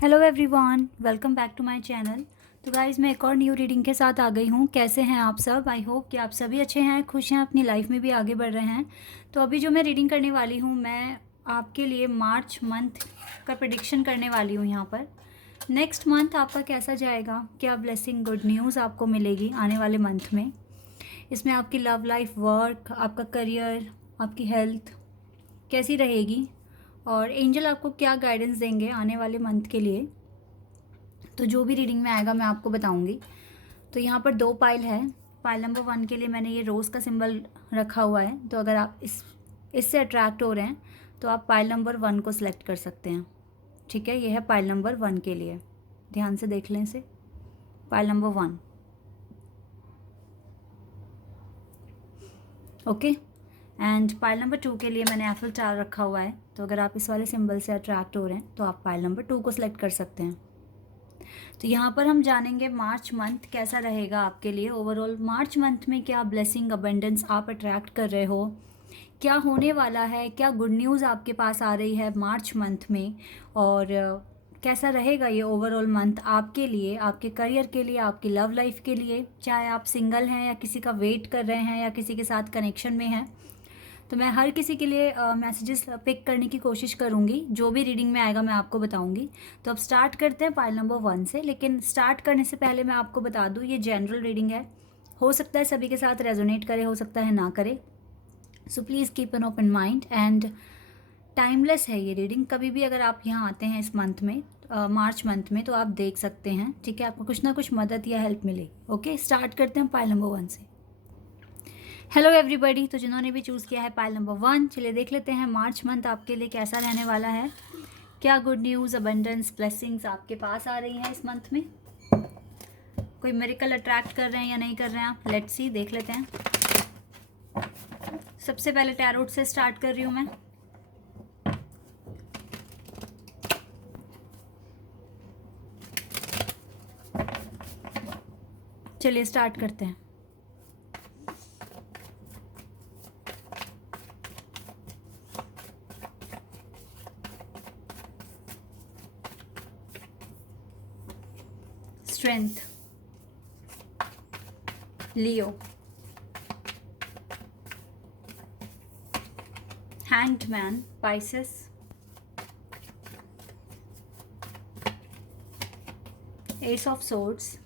Hello everyone, welcome back to my channel. तो guys, मैं एक और न्यू रीडिंग के साथ आ गई हूँ। कैसे हैं आप सब? आई होप कि आप सभी अच्छे हैं, खुश हैं, अपनी लाइफ में भी आगे बढ़ रहे हैं। तो अभी जो मैं रीडिंग करने वाली हूँ, मैं आपके लिए मार्च मंथ का प्रेडिक्शन करने वाली हूँ। यहाँ पर नेक्स्ट मंथ आपका कैसा जाएगा, क्या ब्लेसिंग, गुड न्यूज़ आपको मिलेगी आने वाले मंथ में। इसमें आपकी लव लाइफ, वर्क, आपका करियर, आपकी हेल्थ कैसी रहेगी और एंजल आपको क्या गाइडेंस देंगे आने वाले मंथ के लिए। तो जो भी रीडिंग में आएगा मैं आपको बताऊंगी। तो यहाँ पर 2 पाइल है। पाइल नंबर 1 के लिए मैंने ये रोज़ का सिंबल रखा हुआ है। तो अगर आप इससे अट्रैक्ट हो रहे हैं तो आप पाइल नंबर 1 को सिलेक्ट कर सकते हैं। ठीक है, ये है पाइल नंबर 1 के लिए। ध्यान से देख लें इसे। Pile number 1, okay. And pile number 2 के लिए मैंने एफल स्टार रखा हुआ है। तो अगर आप इस वाले सिंबल से अट्रैक्ट हो रहे हैं तो आप पाइल नंबर 2 को सिलेक्ट कर सकते हैं। तो यहाँ पर हम जानेंगे मार्च मंथ कैसा रहेगा आपके लिए। ओवरऑल मार्च मंथ में क्या ब्लेसिंग, अबंडेंस आप अट्रैक्ट कर रहे हो, क्या होने वाला है, क्या गुड न्यूज़ आपके पास आ रही है मार्च मंथ में, और कैसा रहेगा ये ओवरऑल मंथ आपके लिए, आपके करियर के लिए, आपकी लव लाइफ के लिए। चाहे आप सिंगल हैं या किसी का वेट कर रहे हैं या किसी के साथ कनेक्शन में हैं, तो मैं हर किसी के लिए मैसेजेस पिक करने की कोशिश करूँगी। जो भी रीडिंग में आएगा मैं आपको बताऊँगी। तो अब स्टार्ट करते हैं पाइल नंबर 1 से। लेकिन स्टार्ट करने से पहले मैं आपको बता दूँ, ये जनरल रीडिंग है। हो सकता है सभी के साथ रेजोनेट करे, हो सकता है ना करे। So please keep an open mind. And timeless है ये रीडिंग। कभी भी अगर आप यहाँ आते हैं इस मंथ में, मार्च मंथ में, तो आप देख सकते हैं। ठीक है, आपको कुछ ना कुछ मदद या हेल्प मिलेगी। ओके, स्टार्ट करते हैं पाइल नंबर 1 से। हेलो एवरीबॉडी, तो जिन्होंने भी चूज़ किया है पाइल नंबर 1, चलिए देख लेते हैं मार्च मंथ आपके लिए कैसा रहने वाला है। क्या गुड न्यूज़, अबंडेंस, ब्लेसिंग्स आपके पास आ रही हैं इस मंथ में। कोई मिरेकल अट्रैक्ट कर रहे हैं या नहीं कर रहे हैं आप, लेट्स सी, देख लेते हैं। सबसे पहले टैरोट से स्टार्ट कर रही हूँ मैं। चलिए स्टार्ट करते हैं। Strength, Leo, hanged man, Pisces, S of swords,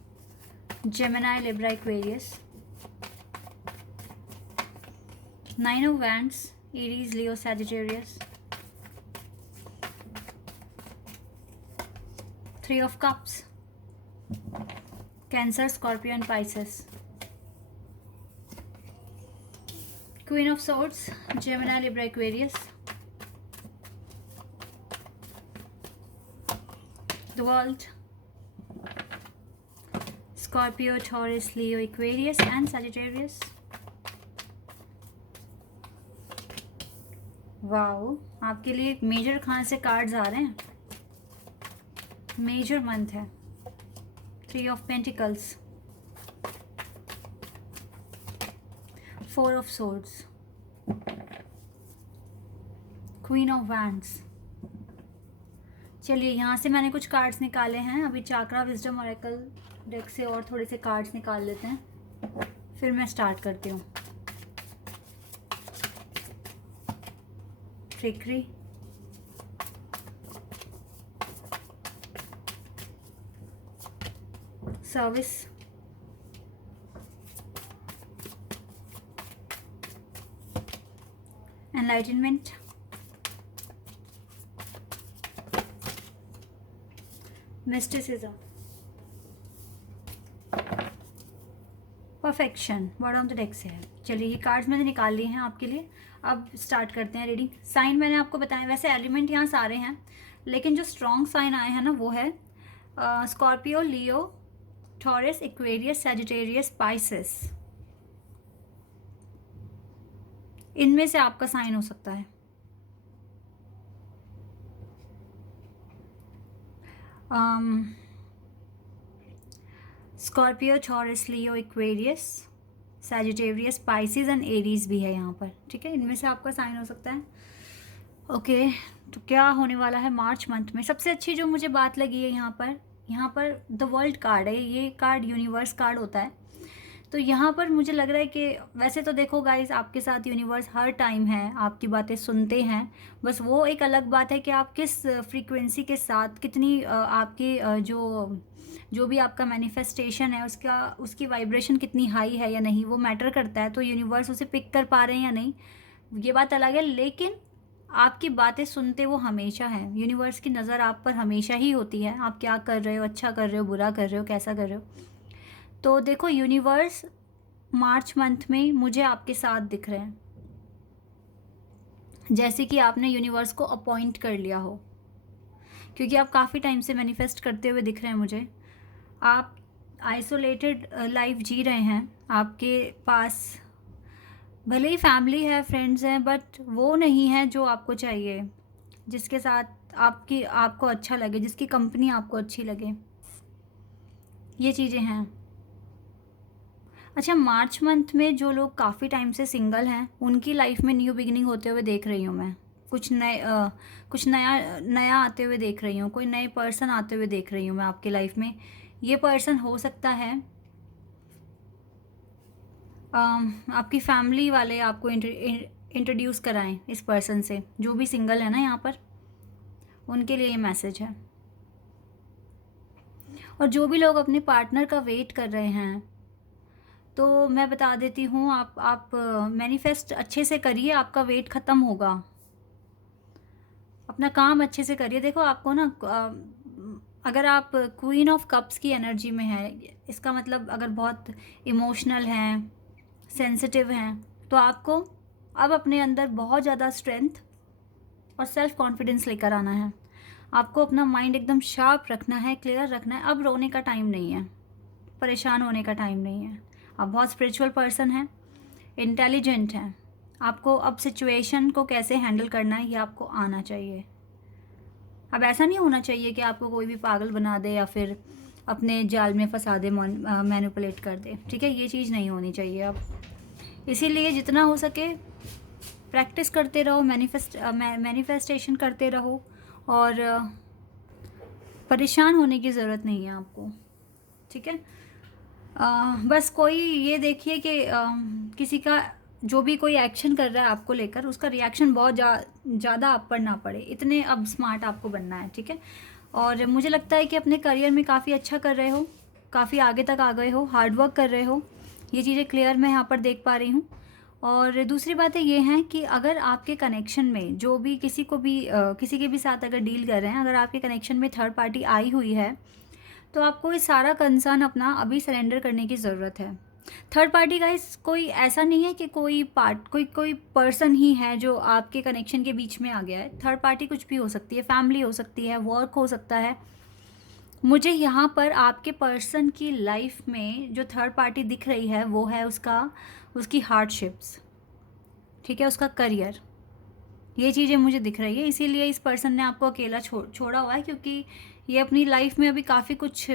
Gemini, Libra, Aquarius, 9 of wands, Aries, Leo, Sagittarius, 3 of cups, cancer, Scorpio and Pisces, queen of swords, Gemini, Libra, Aquarius, the world, Scorpio, taurus, Leo, Aquarius and Sagittarius. Wow, आपके लिए major कहाँ से cards आ रहे हैं। Major month है। 3 of Pentacles, 4 of Swords, Queen of Wands। चलिए, यहाँ से मैंने कुछ कार्ड्स निकाले हैं। अभी चाक्रा, विजडम, ऑरेकल डेक से और थोड़े से कार्ड्स निकाल लेते हैं, फिर मैं स्टार्ट करती हूँ। Trickery, service, enlightenment, mysticism, perfection. Bottom of the deck से है। चलिए, ये कार्ड्स मैंने निकाल लिए हैं आपके लिए। अब स्टार्ट करते हैं रीडिंग। साइन मैंने आपको बताया, वैसे एलिमेंट यहाँ सारे हैं, लेकिन जो स्ट्रॉन्ग साइन आए हैं ना, वो है स्कॉर्पियो, लियो, टॉरस, एक्वेरियस, सैजिटेरियस, पाइसेस। इनमें से आपका साइन हो सकता है। Scorpio, taurus, Leo, Aquarius, Sagittarius, Pisces and Aries भी है यहाँ पर। ठीक है, इनमें से आपका साइन हो सकता है। ओके, तो क्या होने वाला है मार्च मंथ में? सबसे अच्छी जो मुझे बात लगी है यहाँ पर द वर्ल्ड कार्ड है। ये कार्ड यूनिवर्स कार्ड होता है। तो यहाँ पर मुझे लग रहा है कि वैसे तो देखो गाइस, आपके साथ यूनिवर्स हर टाइम है, आपकी बातें सुनते हैं। बस वो एक अलग बात है कि आप किस फ्रीक्वेंसी के साथ कितनी आपकी जो भी आपका मैनिफेस्टेशन है उसकी वाइब्रेशन कितनी हाई है या नहीं, वो मैटर करता है। तो यूनिवर्स उसे पिक कर पा रहे हैं या नहीं, ये बात अलग है, लेकिन आपकी बातें सुनते वो हमेशा हैं। यूनिवर्स की नज़र आप पर हमेशा ही होती है, आप क्या कर रहे हो, अच्छा कर रहे हो, बुरा कर रहे हो, कैसा कर रहे हो। तो देखो यूनिवर्स मार्च मंथ में मुझे आपके साथ दिख रहे हैं, जैसे कि आपने यूनिवर्स को अपॉइंट कर लिया हो, क्योंकि आप काफ़ी टाइम से मैनिफेस्ट करते हुए दिख रहे हैं मुझे। आप आइसोलेटेड लाइफ जी रहे हैं, आपके पास भले ही फैमिली है, फ्रेंड्स हैं, बट वो नहीं है जो आपको चाहिए, जिसके साथ आपको अच्छा लगे, जिसकी कंपनी आपको अच्छी लगे, ये चीज़ें हैं। अच्छा, मार्च मंथ में जो लोग काफ़ी टाइम से सिंगल हैं, उनकी लाइफ में न्यू बिगिनिंग होते हुए देख रही हूँ मैं। कुछ नया आते हुए देख रही हूँ, कोई नए पर्सन आते हुए देख रही हूँ मैं आपकी लाइफ में। ये पर्सन हो सकता है आपकी फैमिली वाले आपको इंट्रोड्यूस कराएं इस पर्सन से। जो भी सिंगल है ना यहाँ पर, उनके लिए ये मैसेज है। और जो भी लोग अपने पार्टनर का वेट कर रहे हैं, तो मैं बता देती हूँ, आप मैनिफेस्ट अच्छे से करिए, आपका वेट ख़त्म होगा। अपना काम अच्छे से करिए। देखो आपको ना, अगर आप क्वीन ऑफ कप्स की एनर्जी में है, इसका मतलब अगर बहुत इमोशनल हैं, सेंसिटिव हैं, तो आपको अब अपने अंदर बहुत ज़्यादा स्ट्रेंथ और सेल्फ कॉन्फिडेंस लेकर आना है। आपको अपना माइंड एकदम शार्प रखना है, क्लियर रखना है। अब रोने का टाइम नहीं है, परेशान होने का टाइम नहीं है। आप बहुत स्पिरिचुअल पर्सन हैं, इंटेलिजेंट हैं। आपको अब सिचुएशन को कैसे हैंडल करना है ये आपको आना चाहिए। अब ऐसा नहीं होना चाहिए कि आपको कोई भी पागल बना दे या फिर अपने जाल में फंसा दे, मैनिपुलेट कर दे, ठीक है। ये चीज़ नहीं होनी चाहिए अब। इसीलिए जितना हो सके प्रैक्टिस करते रहो, मैनिफेस्टेशन करते रहो, और परेशान होने की ज़रूरत नहीं है आपको, ठीक है। बस कोई ये देखिए कि किसी का जो भी कोई एक्शन कर रहा है आपको लेकर, उसका रिएक्शन बहुत ज़्यादा आप पर ना पड़े, इतने अब स्मार्ट आपको बनना है, ठीक है। और मुझे लगता है कि अपने करियर में काफ़ी अच्छा कर रहे हो, काफ़ी आगे तक आ गए हो, हार्ड वर्क कर रहे हो, ये चीज़ें क्लियर मैं यहाँ पर देख पा रही हूँ। और दूसरी बातें ये हैं कि अगर आपके कनेक्शन में जो भी किसी के भी साथ अगर डील कर रहे हैं, अगर आपके कनेक्शन में थर्ड पार्टी आई हुई है, तो आपको ये सारा कंसर्न अपना अभी सरेंडर करने की ज़रूरत है। थर्ड पार्टी गाइस कोई ऐसा नहीं है कि कोई पर्सन ही है जो आपके कनेक्शन के बीच में आ गया है। थर्ड पार्टी कुछ भी हो सकती है, फैमिली हो सकती है, वर्क हो सकता है। मुझे यहाँ पर आपके पर्सन की लाइफ में जो थर्ड पार्टी दिख रही है, वो है उसकी हार्डशिप्स, ठीक है, उसका करियर। ये चीज़ें मुझे दिख रही है, इसीलिए इस पर्सन ने आपको अकेला छोड़ा हुआ है, क्योंकि ये अपनी लाइफ में अभी काफ़ी कुछ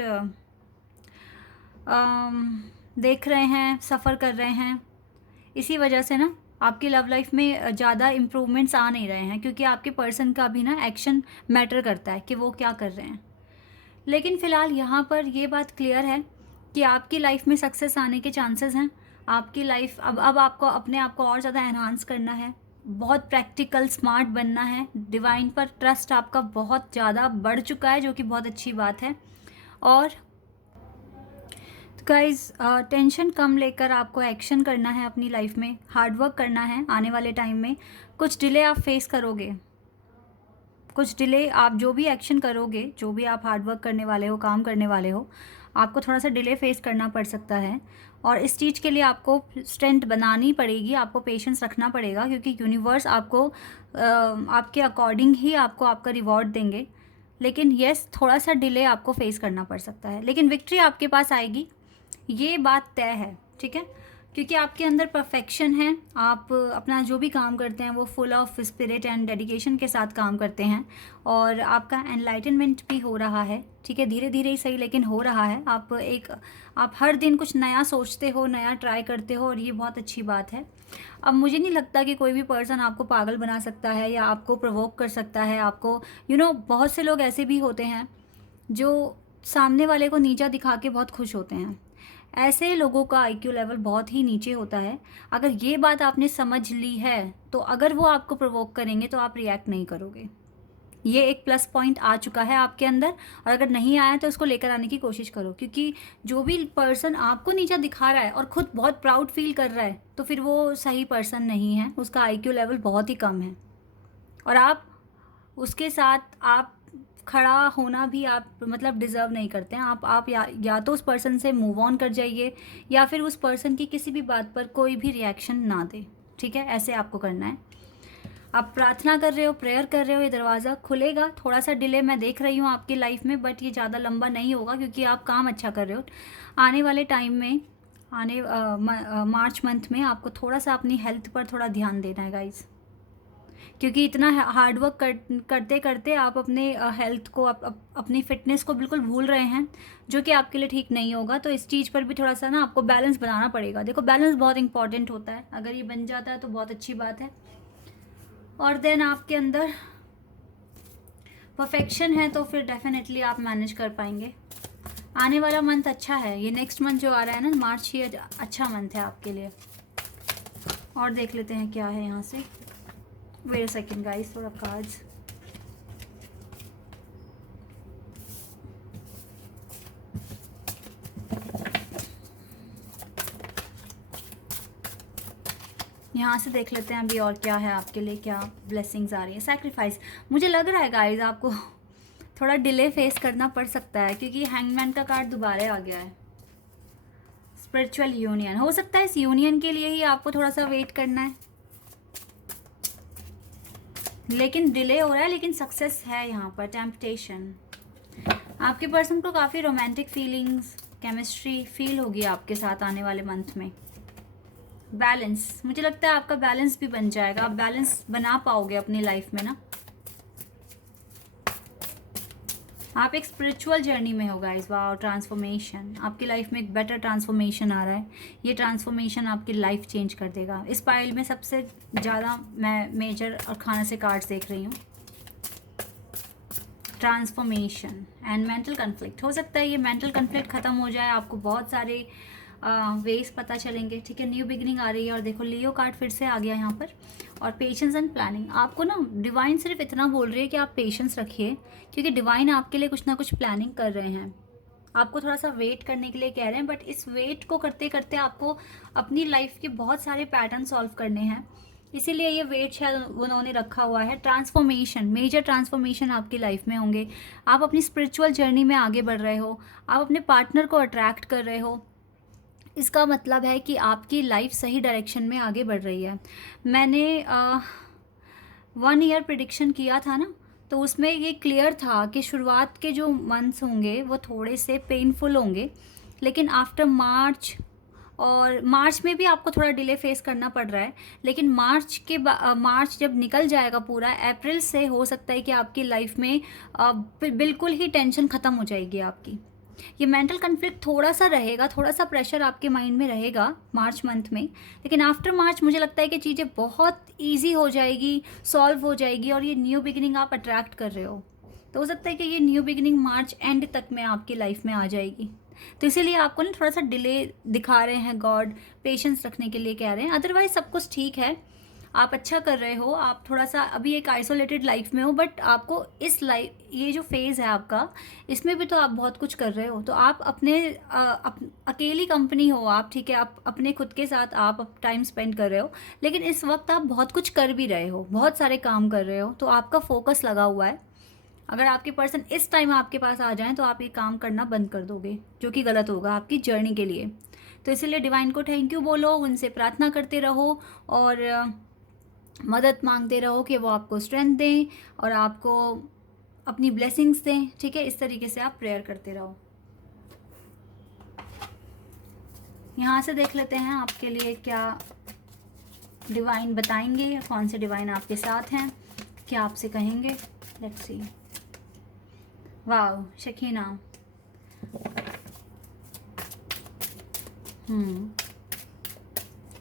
देख रहे हैं, सफ़र कर रहे हैं। इसी वजह से ना आपकी लव लाइफ में ज़्यादा इम्प्रूवमेंट्स आ नहीं रहे हैं, क्योंकि आपके पर्सन का भी ना एक्शन मैटर करता है कि वो क्या कर रहे हैं। लेकिन फ़िलहाल यहाँ पर ये बात क्लियर है कि आपकी लाइफ में सक्सेस आने के चांसेस हैं। आपकी लाइफ अब आपको अपने आप को और ज़्यादा एनहांस करना है, बहुत प्रैक्टिकल स्मार्ट बनना है। डिवाइन पर ट्रस्ट आपका बहुत ज़्यादा बढ़ चुका है, जो कि बहुत अच्छी बात है। और गाइस, टेंशन कम लेकर आपको एक्शन करना है अपनी लाइफ में, हार्डवर्क करना है। आने वाले टाइम में कुछ डिले आप फेस करोगे, कुछ डिले आप जो भी एक्शन करोगे, जो भी आप हार्डवर्क करने वाले हो, काम करने वाले हो, आपको थोड़ा सा डिले फेस करना पड़ सकता है। और इस चीज़ के लिए आपको स्ट्रेंथ बनानी पड़ेगी, आपको पेशेंस रखना पड़ेगा, क्योंकि यूनिवर्स आपको आपके अकॉर्डिंग ही आपको आपका रिवॉर्ड देंगे। लेकिन यस, थोड़ा सा डिले आपको फेस करना पड़ सकता है, लेकिन विक्ट्री आपके पास आएगी, ये बात तय है, ठीक है। क्योंकि आपके अंदर परफेक्शन है, आप अपना जो भी काम करते हैं वो full of spirit and dedication के साथ काम करते हैं, और आपका एनलाइटनमेंट भी हो रहा है, ठीक है, धीरे धीरे ही सही लेकिन हो रहा है। आप हर दिन कुछ नया सोचते हो, नया ट्राई करते हो, और ये बहुत अच्छी बात है। अब मुझे नहीं लगता कि कोई भी पर्सन आपको पागल बना सकता है या आपको प्रोवोक कर सकता है। आपको बहुत से लोग ऐसे भी होते हैं जो सामने वाले को नीचा दिखा के बहुत खुश होते हैं। ऐसे लोगों का आईक्यू लेवल बहुत ही नीचे होता है। अगर ये बात आपने समझ ली है तो अगर वो आपको प्रोवोक करेंगे तो आप रिएक्ट नहीं करोगे। ये एक प्लस पॉइंट आ चुका है आपके अंदर, और अगर नहीं आया तो उसको लेकर आने की कोशिश करो, क्योंकि जो भी पर्सन आपको नीचा दिखा रहा है और खुद बहुत प्राउड फील कर रहा है तो फिर वो सही पर्सन नहीं है, उसका आईक्यू लेवल बहुत ही कम है। और आप उसके साथ आप खड़ा होना भी आप डिज़र्व नहीं करते हैं। आप या तो उस पर्सन से मूव ऑन कर जाइए, या फिर उस पर्सन की किसी भी बात पर कोई भी रिएक्शन ना दे, ठीक है, ऐसे आपको करना है। आप प्रार्थना कर रहे हो, प्रेयर कर रहे हो, ये दरवाज़ा खुलेगा। थोड़ा सा डिले मैं देख रही हूँ आपकी लाइफ में, बट ये ज़्यादा लंबा नहीं होगा क्योंकि आप काम अच्छा कर रहे हो। आने वाले टाइम में, मार्च मंथ में आपको थोड़ा सा अपनी हेल्थ पर थोड़ा ध्यान देना है गाइज़, क्योंकि इतना हार्डवर्क करते करते आप अपने हेल्थ को, अपनी फिटनेस को बिल्कुल भूल रहे हैं, जो कि आपके लिए ठीक नहीं होगा। तो इस चीज़ पर भी थोड़ा सा ना आपको बैलेंस बनाना पड़ेगा। देखो, बैलेंस बहुत इंपॉर्टेंट होता है, अगर ये बन जाता है तो बहुत अच्छी बात है। और देन आपके अंदर परफेक्शन है तो फिर डेफिनेटली आप मैनेज कर पाएंगे। आने वाला मंथ अच्छा है, ये नेक्स्ट मंथ जो आ रहा है ना, मार्च, ये अच्छा मंथ है आपके लिए। और देख लेते हैं क्या है यहाँ से। वेट अ सेकंड गाइस, थोड़ा कार्ड्स। यहाँ से देख लेते हैं अभी और क्या है आपके लिए, क्या ब्लेसिंग्स आ रही है। सैक्रिफाइस, मुझे लग रहा है गाइस आपको थोड़ा डिले फेस करना पड़ सकता है, क्योंकि हैंगमैन का कार्ड दोबारा आ गया है। स्पिरिचुअल यूनियन, हो सकता है इस यूनियन के लिए ही आपको थोड़ा सा वेट करना है, लेकिन डिले हो रहा है, लेकिन सक्सेस है यहाँ पर। टेम्पटेशन, आपके पर्सन को काफ़ी रोमांटिक फीलिंग्स, केमिस्ट्री फील होगी आपके साथ आने वाले मंथ में। बैलेंस, मुझे लगता है आपका बैलेंस भी बन जाएगा, आप बैलेंस बना पाओगे अपनी लाइफ में ना। आप एक स्पिरिचुअल जर्नी में हो गाइस। वाओ, ट्रांसफॉर्मेशन, आपकी लाइफ में एक बेटर ट्रांसफॉर्मेशन आ रहा है। ये ट्रांसफॉर्मेशन आपकी लाइफ चेंज कर देगा। इस पाइल में सबसे ज़्यादा मैं मेजर और खाना से कार्ड्स देख रही हूँ। ट्रांसफॉर्मेशन एंड मेंटल कन्फ्लिक्ट, हो सकता है ये मेंटल कन्फ्लिक्ट ख़त्म हो जाए, आपको बहुत सारे वेज पता चलेंगे, ठीक है। न्यू बिगिनिंग आ रही है, और देखो लियो कार्ड फिर से आ गया यहाँ पर। और पेशेंस एंड प्लानिंग, आपको ना डिवाइन सिर्फ इतना बोल रही है कि आप पेशेंस रखिए, क्योंकि डिवाइन आपके लिए कुछ ना कुछ प्लानिंग कर रहे हैं। आपको थोड़ा सा वेट करने के लिए कह रहे हैं, बट इस वेट को करते करते आपको अपनी लाइफ के बहुत सारे पैटर्न सॉल्व करने हैं, इसीलिए ये वेट शायद उन्होंने रखा हुआ है। ट्रांसफॉर्मेशन, मेजर ट्रांसफॉर्मेशन आपकी लाइफ में होंगे। आप अपनी स्पिरिचुअल जर्नी में आगे बढ़ रहे हो, आप अपने पार्टनर को अट्रैक्ट कर रहे हो, इसका मतलब है कि आपकी लाइफ सही डायरेक्शन में आगे बढ़ रही है। मैंने 1 ईयर प्रिडिक्शन किया था ना, तो उसमें ये क्लियर था कि शुरुआत के जो मंथ्स होंगे वो थोड़े से पेनफुल होंगे, लेकिन आफ्टर मार्च, और मार्च में भी आपको थोड़ा डिले फेस करना पड़ रहा है, लेकिन मार्च जब निकल जाएगा पूरा, अप्रैल से हो सकता है कि आपकी लाइफ में बिल्कुल ही टेंशन ख़त्म हो जाएगी आपकी। ये मेंटल कन्फ्लिक्ट थोड़ा सा रहेगा, थोड़ा सा प्रेशर आपके माइंड में रहेगा मार्च मंथ में, लेकिन आफ्टर मार्च मुझे लगता है कि चीज़ें बहुत ईजी हो जाएगी, सॉल्व हो जाएगी, और ये न्यू बिगिनिंग आप अट्रैक्ट कर रहे हो, तो हो सकता है कि ये न्यू बिगिनिंग मार्च एंड तक में आपकी लाइफ में आ जाएगी। तो इसीलिए आपको ना थोड़ा सा डिले दिखा रहे हैं गॉड, पेशेंस रखने के लिए कह रहे हैं। अदरवाइज सब कुछ ठीक है, आप अच्छा कर रहे हो। आप थोड़ा सा अभी एक आइसोलेटेड लाइफ में हो, बट आपको इस लाइफ, ये जो फेज़ है आपका, इसमें भी तो आप बहुत कुछ कर रहे हो। तो आप अपने अकेली कंपनी हो आप, ठीक है, आप अपने खुद के साथ आप टाइम स्पेंड कर रहे हो, लेकिन इस वक्त आप बहुत कुछ कर भी रहे हो, बहुत सारे काम कर रहे हो, तो आपका फोकस लगा हुआ है। अगर आपके पर्सन इस टाइम आपके पास आ जाएं तो आप ये काम करना बंद कर दोगे, जो कि गलत होगा आपकी जर्नी के लिए। तो इसीलिए डिवाइन को थैंक यू बोलो, उनसे प्रार्थना करते रहो, और मदद मांगते रहो कि वो आपको स्ट्रेंथ दें और आपको अपनी ब्लेसिंग्स दें, ठीक है। इस तरीके से आप प्रेयर करते रहो। यहाँ से देख लेते हैं आपके लिए क्या डिवाइन बताएंगे, कौन से डिवाइन आपके साथ हैं, क्या आपसे कहेंगे। Let's see. Wow, Shakina.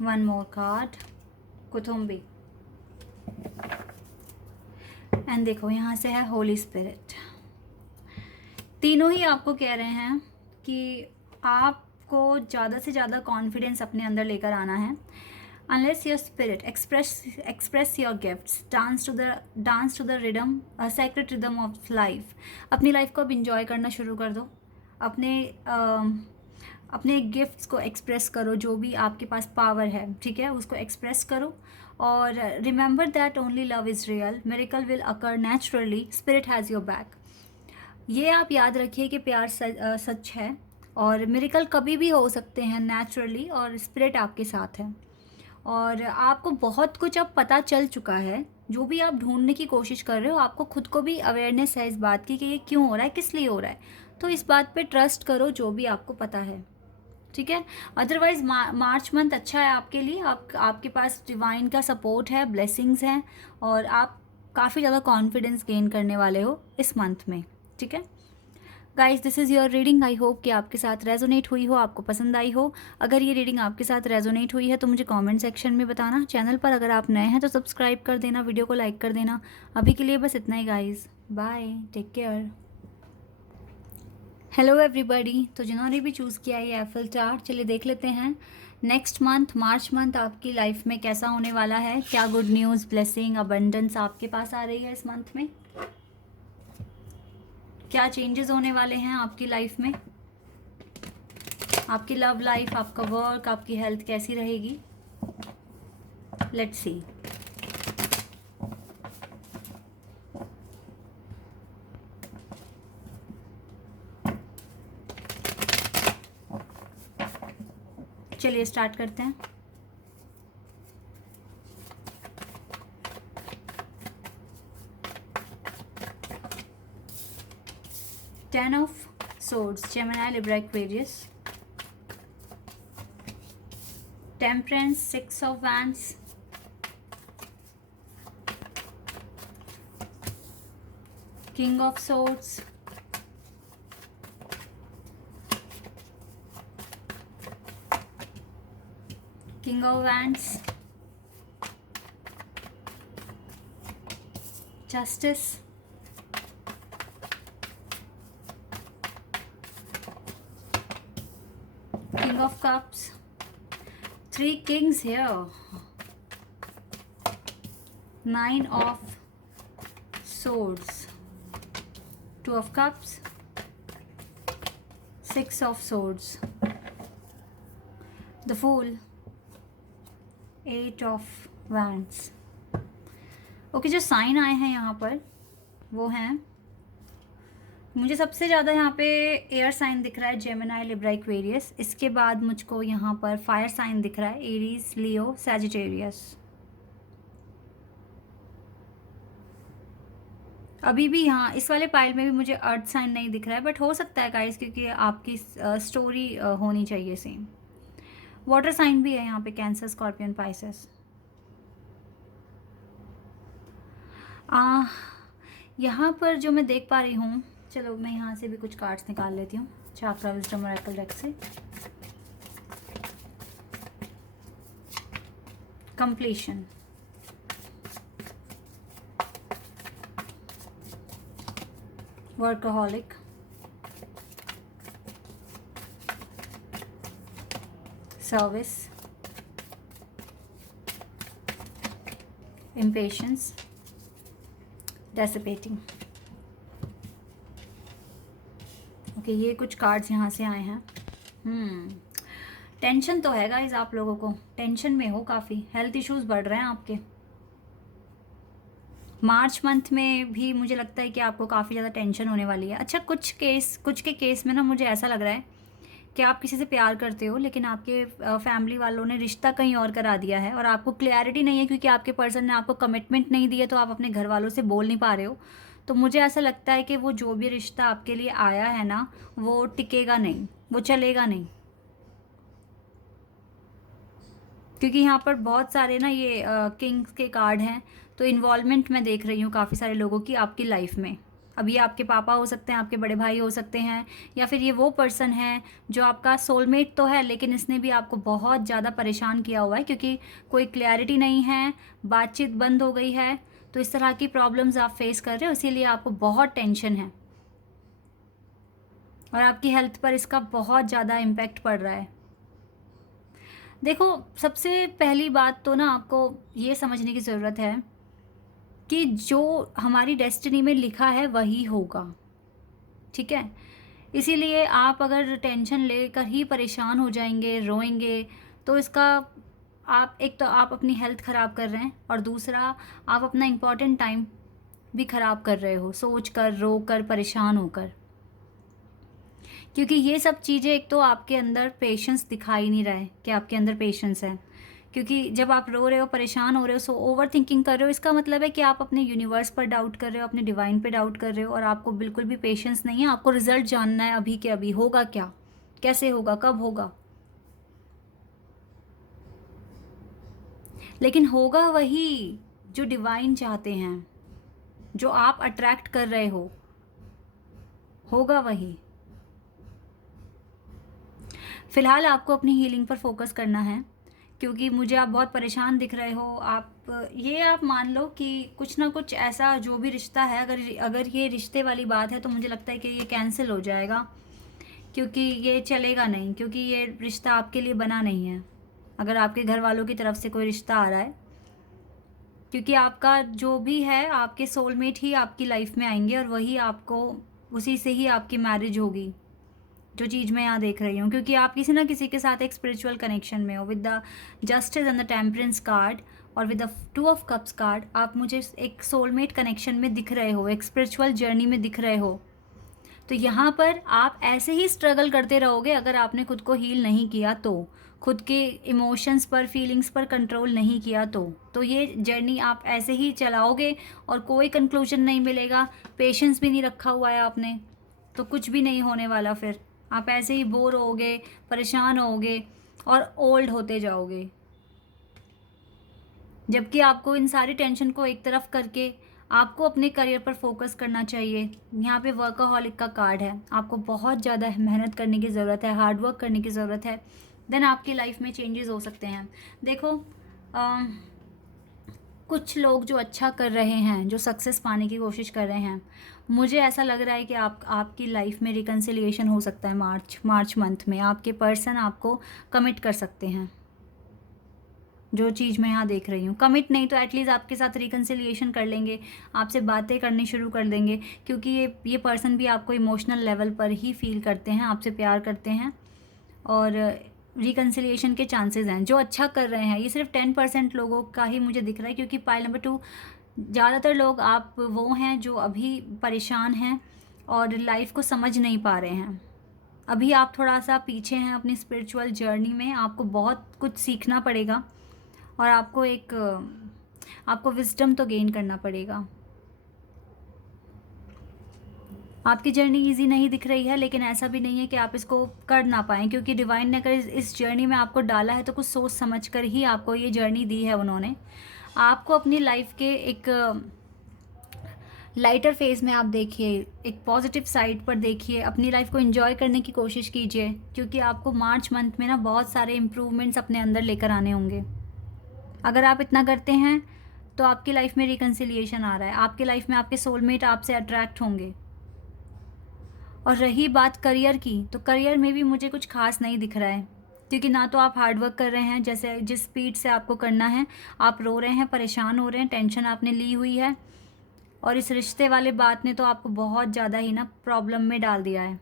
One more card, कुथुम्बी। एंड देखो यहाँ से है होली स्पिरिट। तीनों ही आपको कह रहे हैं कि आपको ज़्यादा से ज़्यादा कॉन्फिडेंस अपने अंदर लेकर आना है। Unless your spirit express your gifts, dance to the rhythm, a sacred rhythm of life। अपनी लाइफ को अब इंजॉय करना शुरू कर दो। अपने गिफ्ट्स को एक्सप्रेस करो, जो भी आपके पास पावर है, ठीक है, उसको एक्सप्रेस करो। और remember that only love is real, miracle will occur naturally, spirit has your back. ये आप याद रखिए कि प्यार सच है और मिरेकल कभी भी हो सकते हैं नेचुरली, और स्पिरिट आपके साथ है। और आपको बहुत कुछ अब पता चल चुका है। जो भी आप ढूंढने की कोशिश कर रहे हो, आपको खुद को भी अवेयरनेस है इस बात की कि ये क्यों हो रहा है, किस लिए हो रहा है। तो इस बात पे ट्रस्ट करो जो भी आपको पता है, ठीक है। अदरवाइज मार्च मंथ अच्छा है आपके लिए। आपके पास डिवाइन का सपोर्ट है, ब्लेसिंग्स हैं, और आप काफ़ी ज़्यादा कॉन्फिडेंस गेन करने वाले हो इस मंथ में, ठीक है। Guys, this is your reading. I hope कि आपके साथ रेजोनेट हुई हो, आपको पसंद आई हो। अगर ये रीडिंग आपके साथ रेजोनेट हुई है तो मुझे कमेंट सेक्शन में बताना। चैनल पर अगर आप नए हैं तो सब्सक्राइब कर देना, वीडियो को लाइक कर देना। अभी के लिए बस इतना ही guys, bye, take care. Hello everybody. तो जिन्होंने भी चूज़ किया ये एफिल चार्ट, चलिए देख लेते हैं नेक्स्ट मंथ, मार्च मंथ आपकी लाइफ में कैसा होने वाला है। क्या गुड न्यूज़, ब्लेसिंग, अबंडेंस आपके पास आ रही है इस मंथ में। क्या चेंजेस होने वाले हैं आपकी लाइफ में, आपकी लव लाइफ, आपका वर्क, आपकी हेल्थ कैसी रहेगी। Let's see. चलिए स्टार्ट करते हैं। Ten of Swords, Gemini, Libra, Aquarius. Temperance, Six of Wands. King of Swords. King of Wands. Justice. King of Cups. Three kings here. Nine of Swords. Two of Cups. Six of Swords. The Fool. Eight of Wands. Okay, जो sign आए हैं यहाँ पर वो हैं, मुझे सबसे ज़्यादा यहाँ पे एयर साइन दिख रहा है, जेमिनाई, लिब्रा, एक्वेरियस। इसके बाद मुझको यहाँ पर फायर साइन दिख रहा है, एरीज, लियो, सैजिटेरियस। अभी भी यहाँ इस वाले पाइल में भी मुझे अर्थ साइन नहीं दिख रहा है, बट हो सकता है गाइस, क्योंकि आपकी स्टोरी होनी चाहिए सेम। वाटर साइन भी है यहाँ पे, कैंसर, स्कॉर्पियन, पाइसेस। यहाँ पर जो मैं देख पा रही हूँ, चलो मैं यहाँ से भी कुछ कार्ड्स निकाल लेती हूँ चाक्रा विजडम ओरेकल डेक से। Completion, workaholic, service, impatience, dissipating। Okay, ये कुछ कार्ड्स यहाँ से आए हैं। टेंशन तो है गाइस, आप लोगों को टेंशन में हो काफ़ी, हेल्थ इश्यूज बढ़ रहे हैं आपके। मार्च मंथ में भी मुझे लगता है कि आपको काफ़ी ज़्यादा टेंशन होने वाली है। अच्छा, कुछ के केस में ना मुझे ऐसा लग रहा है कि आप किसी से प्यार करते हो, लेकिन आपके फैमिली वालों ने रिश्ता कहीं और करा दिया है और आपको क्लैरिटी नहीं है, क्योंकि आपके पर्सन ने आपको कमिटमेंट नहीं दी है, तो आप अपने घर वालों से बोल नहीं पा रहे हो। तो मुझे ऐसा लगता है कि वो जो भी रिश्ता आपके लिए आया है ना, वो टिकेगा नहीं, वो चलेगा नहीं। क्योंकि यहाँ पर बहुत सारे ना ये किंग्स के कार्ड हैं, तो इन्वॉल्वमेंट मैं देख रही हूँ काफ़ी सारे लोगों की आपकी लाइफ में। अब ये आपके पापा हो सकते हैं, आपके बड़े भाई हो सकते हैं, या फिर ये वो पर्सन है जो आपका सोलमेट तो है, लेकिन इसने भी आपको बहुत ज़्यादा परेशान किया हुआ है, क्योंकि कोई क्लैरिटी नहीं है, बातचीत बंद हो गई है। तो इस तरह की प्रॉब्लम्स आप फेस कर रहे हो, इसीलिए आपको बहुत टेंशन है और आपकी हेल्थ पर इसका बहुत ज़्यादा इम्पैक्ट पड़ रहा है। देखो, सबसे पहली बात तो ना आपको ये समझने की ज़रूरत है कि जो हमारी डेस्टिनी में लिखा है वही होगा, ठीक है? इसीलिए आप अगर टेंशन लेकर ही परेशान हो जाएंगे, रोएंगे, तो इसका आप एक तो आप अपनी हेल्थ ख़राब कर रहे हैं, और दूसरा आप अपना इम्पॉर्टेंट टाइम भी ख़राब कर रहे हो, सोच कर, रो कर, परेशान होकर। क्योंकि ये सब चीज़ें, एक तो आपके अंदर पेशेंस दिखाई नहीं रहा है कि आपके अंदर पेशेंस है। क्योंकि जब आप रो रहे हो, परेशान हो रहे हो, सो ओवर थिंकिंग कर रहे हो, इसका मतलब है कि आप अपने यूनिवर्स पर डाउट कर रहे हो, अपने डिवाइन पे डाउट कर रहे हो, और आपको बिल्कुल भी पेशेंस नहीं है। आपको रिजल्ट जानना है अभी के अभी, होगा क्या, कैसे होगा, कब होगा। लेकिन होगा वही जो डिवाइन चाहते हैं, जो आप अट्रैक्ट कर रहे हो, होगा वही। फ़िलहाल आपको अपनी हीलिंग पर फोकस करना है, क्योंकि मुझे आप बहुत परेशान दिख रहे हो। आप मान लो कि कुछ ना कुछ ऐसा जो भी रिश्ता है, अगर ये रिश्ते वाली बात है, तो मुझे लगता है कि ये कैंसिल हो जाएगा, क्योंकि ये चलेगा नहीं, क्योंकि ये रिश्ता आपके लिए बना नहीं है। अगर आपके घर वालों की तरफ से कोई रिश्ता आ रहा है, क्योंकि आपका जो भी है, आपके सोलमेट ही आपकी लाइफ में आएंगे, और वही आपको, उसी से ही आपकी मैरिज होगी, जो चीज़ मैं यहाँ देख रही हूँ। क्योंकि आप किसी ना किसी के साथ एक स्पिरिचुअल कनेक्शन में हो। With the justice and the temperance card और with the 2 of cups card, आप मुझे एक सोलमेट कनेक्शन में दिख रहे हो, एक स्पिरिचुअल जर्नी में दिख रहे हो। तो यहाँ पर आप ऐसे ही स्ट्रगल करते रहोगे अगर आपने खुद को हील नहीं किया तो, खुद के इमोशंस पर, फीलिंग्स पर कंट्रोल नहीं किया तो ये जर्नी आप ऐसे ही चलाओगे और कोई कंक्लूजन नहीं मिलेगा। पेशेंस भी नहीं रखा हुआ है आपने, तो कुछ भी नहीं होने वाला। फिर आप ऐसे ही बोर होगे, परेशान होगे और ओल्ड होते जाओगे। जबकि आपको इन सारी टेंशन को एक तरफ करके आपको अपने करियर पर फोकस करना चाहिए। यहाँ पे वर्कaholic का कार्ड है, आपको बहुत ज़्यादा मेहनत करने की ज़रूरत है, हार्ड वर्क करने की ज़रूरत है, देन आपकी लाइफ में चेंजेस हो सकते हैं। देखो, कुछ लोग जो अच्छा कर रहे हैं, जो सक्सेस पाने की कोशिश कर रहे हैं, मुझे ऐसा लग रहा है कि आपकी लाइफ में रिकन्सिलिएशन हो सकता है। मार्च मंथ में आपके पर्सन आपको कमिट कर सकते हैं। जो चीज़ मैं यहाँ देख रही हूँ, कमिट नहीं तो एटलीस्ट आपके साथ रिकन्सिलिएशन कर लेंगे, आपसे बातें करनी शुरू कर देंगे, क्योंकि ये पर्सन भी आपको इमोशनल लेवल पर ही फील करते हैं, आपसे प्यार करते हैं, और रिकन्सिलिएशन के चांसेस हैं। जो अच्छा कर रहे हैं, ये सिर्फ 10% लोगों का ही मुझे दिख रहा है, क्योंकि पाइल नंबर 2, ज़्यादातर लोग आप वो हैं जो अभी परेशान हैं और लाइफ को समझ नहीं पा रहे हैं। अभी आप थोड़ा सा पीछे हैं अपनी स्पिरिचुअल जर्नी में, आपको बहुत कुछ सीखना पड़ेगा, और आपको विजडम तो गेन करना पड़ेगा। आपकी जर्नी इजी नहीं दिख रही है, लेकिन ऐसा भी नहीं है कि आप इसको कर ना पाएँ, क्योंकि डिवाइन ने अगर इस जर्नी में आपको डाला है तो कुछ सोच समझ कर ही आपको ये जर्नी दी है उन्होंने। आपको अपनी लाइफ के एक लाइटर फेज़ में आप देखिए, एक पॉजिटिव साइड पर देखिए, अपनी लाइफ को एंजॉय करने की कोशिश कीजिए, क्योंकि आपको मार्च मंथ में ना बहुत सारे इम्प्रूवमेंट्स अपने अंदर लेकर आने होंगे। अगर आप इतना करते हैं तो आपकी लाइफ में रिकन्सिलिएशन आ रहा है, आपकी लाइफ में आपके सोलमेट आपसे अट्रैक्ट होंगे। और रही बात करियर की, तो करियर में भी मुझे कुछ खास नहीं दिख रहा है, क्योंकि ना तो आप हार्ड वर्क कर रहे हैं जैसे जिस स्पीड से आपको करना है, आप रो रहे हैं, परेशान हो रहे हैं, टेंशन आपने ली हुई है, और इस रिश्ते वाले बात ने तो आपको बहुत ज़्यादा ही ना प्रॉब्लम में डाल दिया है।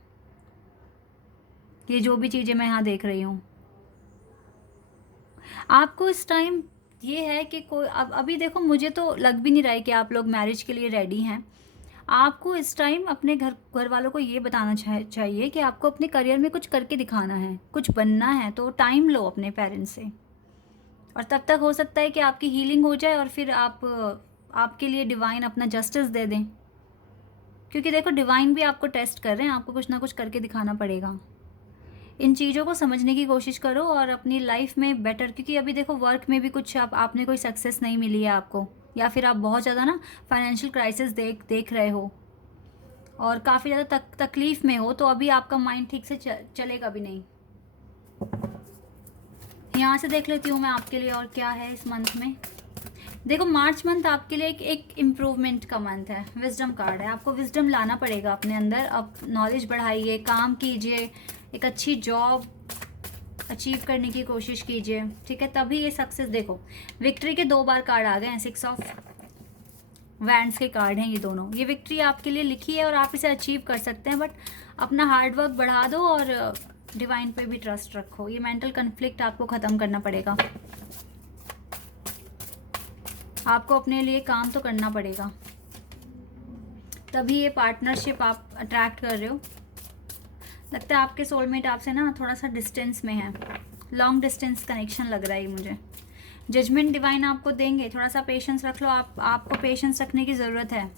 ये जो भी चीज़ें मैं यहाँ देख रही हूँ, आपको इस टाइम ये है कि कोई अभी देखो, मुझे तो लग भी नहीं रहा है कि आप लोग मैरिज के लिए रेडी हैं। आपको इस टाइम अपने घर वालों को ये बताना चाहिए कि आपको अपने करियर में कुछ करके दिखाना है, कुछ बनना है, तो टाइम लो अपने पेरेंट्स से, और तब तक हो सकता है कि आपकी हीलिंग हो जाए और फिर आपके लिए डिवाइन अपना जस्टिस दे दें। क्योंकि देखो, डिवाइन भी आपको टेस्ट कर रहे हैं, आपको कुछ ना कुछ करके दिखाना पड़ेगा। इन चीज़ों को समझने की कोशिश करो और अपनी लाइफ में बेटर, क्योंकि अभी देखो वर्क में भी कुछ आपने कोई सक्सेस नहीं मिली है आपको, या फिर आप बहुत ज़्यादा ना फाइनेंशियल क्राइसिस देख रहे हो और काफ़ी ज़्यादा तकलीफ़ में हो, तो अभी आपका माइंड ठीक से चलेगा भी नहीं। यहाँ से देख लेती हूँ मैं आपके लिए और क्या है इस मंथ में। देखो मार्च मंथ आपके लिए एक इम्प्रूवमेंट का मंथ है, विजडम कार्ड है। आपको विजडम लाना पड़ेगा अपने अंदर, अब नॉलेज बढ़ाइए, काम कीजिए, एक अच्छी जॉब अचीव करने की कोशिश कीजिए, ठीक है, तभी ये सक्सेस। देखो विक्ट्री के 2 बार कार्ड आ गए हैं, 6 ऑफ वैंड्स के कार्ड हैं ये दोनों। ये विक्ट्री आपके लिए लिखी है और आप इसे अचीव कर सकते हैं, बट अपना हार्डवर्क बढ़ा दो और डिवाइन पे भी ट्रस्ट रखो। ये मेंटल कन्फ्लिक्ट आपको ख़त्म करना पड़ेगा, आपको अपने लिए काम तो करना पड़ेगा, तभी ये पार्टनरशिप आप अट्रैक्ट कर रहे हो। लगता है आपके सोलमेट आपसे ना थोड़ा सा डिस्टेंस में है, लॉन्ग डिस्टेंस कनेक्शन लग रहा है मुझे। जजमेंट डिवाइन आपको देंगे, थोड़ा सा पेशेंस रख लो। आपको पेशेंस रखने की ज़रूरत है।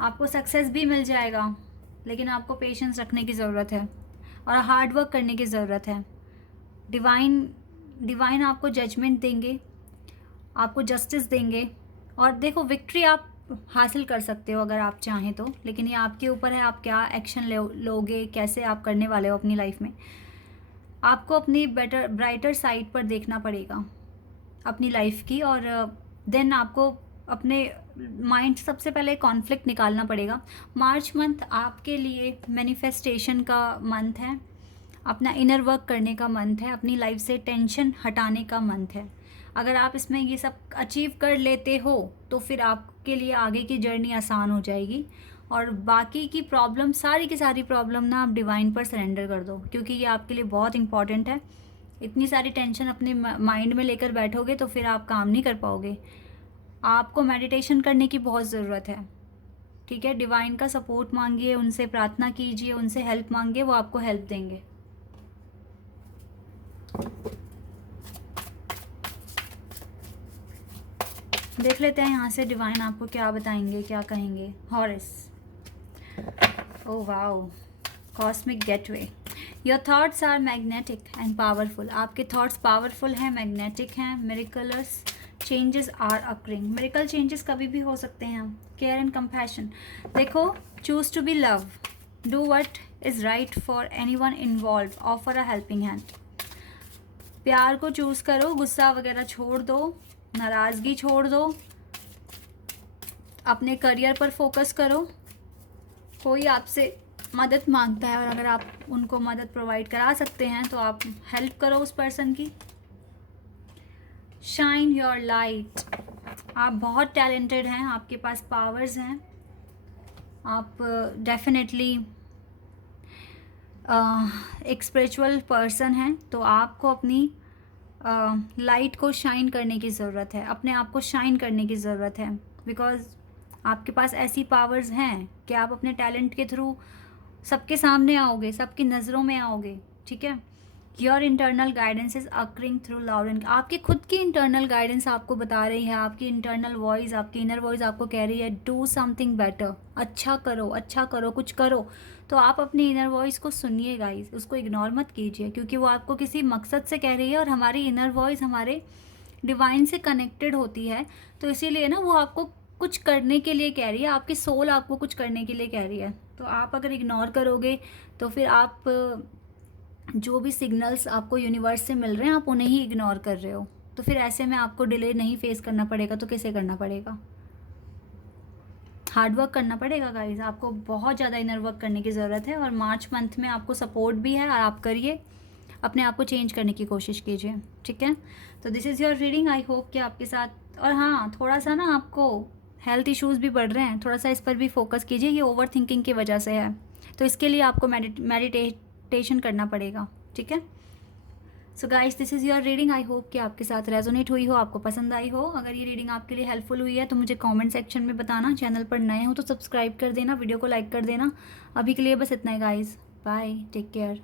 आपको सक्सेस भी मिल जाएगा, लेकिन आपको पेशेंस रखने की ज़रूरत है और हार्ड वर्क करने की ज़रूरत है। डिवाइन आपको जजमेंट देंगे, आपको जस्टिस देंगे, और देखो विक्ट्री आप हासिल कर सकते हो अगर आप चाहें तो, लेकिन ये आपके ऊपर है आप क्या एक्शन लोगे, कैसे आप करने वाले हो अपनी लाइफ में। आपको अपनी ब्राइटर साइड पर देखना पड़ेगा अपनी लाइफ की, और देन आपको अपने माइंड से सबसे पहले कॉन्फ्लिक्ट निकालना पड़ेगा। मार्च मंथ आपके लिए मैनिफेस्टेशन का मंथ है, अपना इनर वर्क करने का मंथ है, अपनी लाइफ से टेंशन हटाने का मंथ है। अगर आप इसमें ये सब अचीव कर लेते हो तो फिर आपके लिए आगे की जर्नी आसान हो जाएगी, और बाकी की प्रॉब्लम, सारी की सारी प्रॉब्लम ना आप डिवाइन पर सरेंडर कर दो, क्योंकि ये आपके लिए बहुत इंपॉर्टेंट है। इतनी सारी टेंशन अपने माइंड में लेकर बैठोगे तो फिर आप काम नहीं कर पाओगे। आपको मेडिटेशन करने की बहुत ज़रूरत है, ठीक है। डिवाइन का सपोर्ट मांगिए, उनसे प्रार्थना कीजिए, उनसे हेल्प मांगिए, वो आपको हेल्प देंगे। देख लेते हैं यहाँ से डिवाइन आपको क्या बताएंगे, क्या कहेंगे। हॉरिस, oh wow, cosmic gateway. Your thoughts are magnetic and powerful. आपके थॉट्स पावरफुल हैं, मैग्नेटिक हैं। Miraculous changes are occurring. Miracle changes कभी भी हो सकते हैं। Care and compassion. देखो, choose to be love, do what is right for anyone involve, offer a helping hand. प्यार को चूज़ करो, गुस्सा वगैरह छोड़ दो, नाराज़गी छोड़ दो, अपने करियर पर फोकस करो। कोई आपसे मदद मांगता है और अगर आप उनको मदद प्रोवाइड करा सकते हैं तो आप हेल्प करो उस पर्सन की। Shine your light. आप बहुत टैलेंटेड हैं, आपके पास पावर्स हैं, आप डेफिनेटली एक स्पिरिचुअल पर्सन हैं, तो आपको अपनी लाइट को शाइन करने की ज़रूरत है, अपने आप को शाइन करने की ज़रूरत है, बिकॉज़ आपके पास ऐसी पावर्स हैं कि आप अपने टैलेंट के थ्रू सबके सामने आओगे, सबकी नज़रों में आओगे, ठीक है। Your internal guidance is occurring through loud and. आपकी खुद की इंटरनल गाइडेंस आपको बता रही है, आपकी इंटरनल वॉइस, आपकी इनर वॉइस आपको कह रही है डू समथिंग बेटर, अच्छा करो, अच्छा करो, कुछ करो। तो आप अपनी इनर वॉइस को सुनिए गाइस, उसको इग्नोर मत कीजिए, क्योंकि वो आपको किसी मकसद से कह रही है, और हमारी इनर वॉइस हमारे डिवाइन से कनेक्टेड होती है, तो इसीलिए ना वो आपको कुछ करने के लिए कह रही है, आपकी सोल आपको कुछ करने के लिए कह रही है। तो आप अगर इग्नोर करोगे तो फिर आप जो भी सिग्नल्स आपको यूनिवर्स से मिल रहे हैं आप उन्हें ही इग्नोर कर रहे हो, तो फिर ऐसे में आपको डिले नहीं फेस करना पड़ेगा तो कैसे करना पड़ेगा? हार्ड वर्क करना पड़ेगा गाइज, आपको बहुत ज़्यादा इनर वर्क करने की ज़रूरत है, और मार्च मंथ में आपको सपोर्ट भी है, और आप करिए, अपने आप को चेंज करने की कोशिश कीजिए, ठीक है। तो this is your reading, I hope कि आपके साथ। और हाँ, थोड़ा सा ना आपको हेल्थ इश्यूज़ भी बढ़ रहे हैं, थोड़ा सा इस पर भी फोकस कीजिए, ये ओवर थिंकिंग की वजह से है, तो इसके लिए आपको मेडिटेशन करना पड़ेगा, ठीक है। So guys, this is your reading, I hope कि आपके साथ रेजोनेट हुई हो, आपको पसंद आई हो। अगर ये रीडिंग आपके लिए हेल्पफुल हुई है तो मुझे कमेंट सेक्शन में बताना। चैनल पर नए हो तो सब्सक्राइब कर देना, वीडियो को लाइक कर देना। अभी के लिए बस इतना ही गाइस, बाय, टेक केयर।